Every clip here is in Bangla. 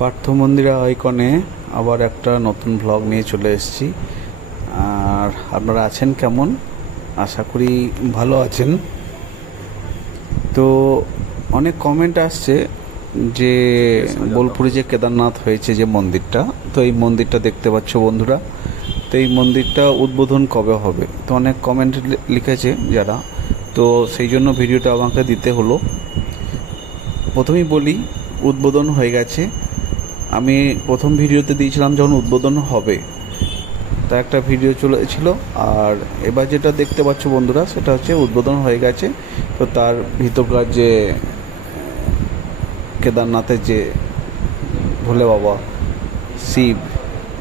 পার্থ মন্দিরা আইকনে আবার একটা নতুন ব্লগ নিয়ে চলে এসেছি। আর আপনারা আছেন কেমন? আশা করি ভালো আছেন। তো অনেক কমেন্ট আসছে যে বোলপুরে যে কেদারনাথ হয়েছে যে মন্দিরটা, তো এই মন্দিরটা দেখতে পাচ্ছ বন্ধুরা, তো এই মন্দিরটা উদ্বোধন কবে হবে? তো অনেক কমেন্ট লিখেছে যারা, তো সেই জন্য ভিডিওটা আমাকে দিতে হলো। প্রথমেই বলি, উদ্বোধন হয়ে গেছে। আমি প্রথম ভিডিওতে দিয়েছিলাম যখন উদ্বোধন হবে, তা একটা ভিডিও চলেছিল। আর এবার যেটা দেখতে পাচ্ছ বন্ধুরা, সেটা হচ্ছে উদ্বোধন হয়ে গেছে। তো তার ভিতরকার যে কেদারনাথের যে ভোলে বাবা, শিব,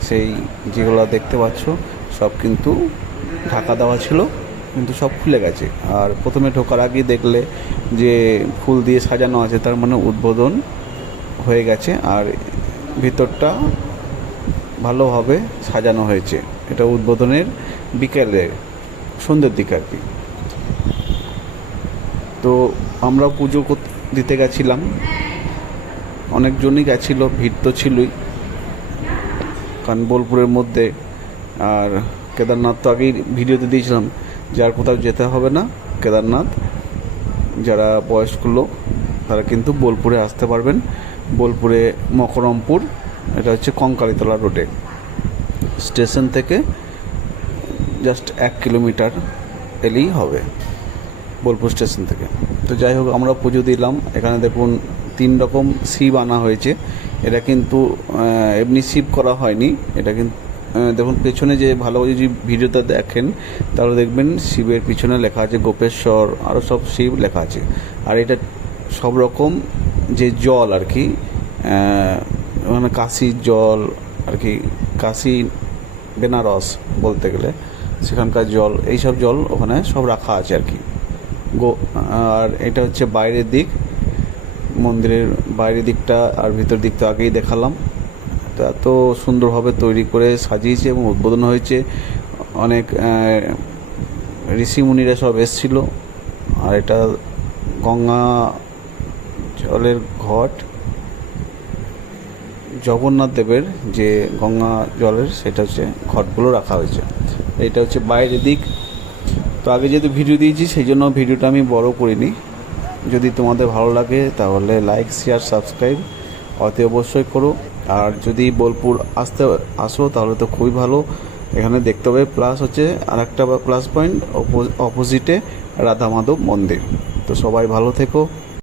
সেই যেগুলো দেখতে পাচ্ছ সব কিন্তু ঢাকা দেওয়া ছিল, কিন্তু সব খুলে গেছে। আর প্রথমে ঢোকার আগেই দেখলে যে ফুল দিয়ে সাজানো আছে, তার মানে উদ্বোধন হয়ে গেছে। আর ভিতরটা ভালোভাবে সাজানো হয়েছে। এটা উদ্বোধনের বিকেলে, সন্ধ্যের দিকে আর কি। তো আমরা পুজো দিতে গেছিলাম, অনেকজনই গেছিলো, ভিড় তো ছিলই, কারণ বোলপুরের মধ্যে। আর কেদারনাথ তো আগেই ভিডিওতে দিয়েছিলাম, যার কোথাও যেতে হবে না কেদারনাথ, যারা বয়স্ক লোক তারা কিন্তু বোলপুরে আসতে পারবেন। বোলপুরে মকরমপুর, এটা হচ্ছে কঙ্কালীতলা রোডে, স্টেশন থেকে জাস্ট 1 কিলোমিটার এলেই হবে বোলপুর স্টেশন থেকে। তো যাই হোক, আমরা পুজো দিলাম। এখানে দেখুন 3 রকম শিব আনা হয়েছে। এটা কিন্তু এমনি শিব করা হয়নি, এটা কিন্তু দেখুন পেছনে যে ভালোভাবে যদি ভিডিওটা দেখেন তাহলে দেখবেন শিবের পিছনে লেখা আছে গোপেশ্বর, আরও সব শিব লেখা আছে। আর এটা সব রকম যে জল আর কি, মানে কাশির জল আর কি, কাশি বেনারস বলতে গেলে সেখানকার জল, এইসব জল ওখানে সব রাখা আছে আর কি। আর এটা হচ্ছে বাইরের দিক, মন্দিরের বাইরের দিকটা। আর ভিতর দিক তো আগেই দেখালাম। তো এত সুন্দরভাবে তৈরি করে সাজিয়েছে এবং উদ্বোধন হয়েছে। অনেক ঋষিমুনিরা সব এসেছিল। আর এটা গঙ্গা জলের ঘট, জগন্নাথ দেবের যে গঙ্গা জলের, সেটা হচ্ছে ঘটগুলো রাখা হয়েছে। এটা হচ্ছে বাইরের দিক। তো আগে যেহেতু ভিডিও দিয়েছি সেই জন্য ভিডিওটা আমি বড় করিনি। যদি তোমাদের ভালো লাগে তাহলে লাইক, শেয়ার, সাবস্ক্রাইব অতি অবশ্যই করো। আর যদি বোলপুর আসো তাহলে তো খুবই ভালো, এখানে দেখতে হবে। প্লাস হচ্ছে আর একটা প্লাস পয়েন্ট, অপোজিটে রাধা মাধব মন্দির। তো সবাই ভালো থেকো।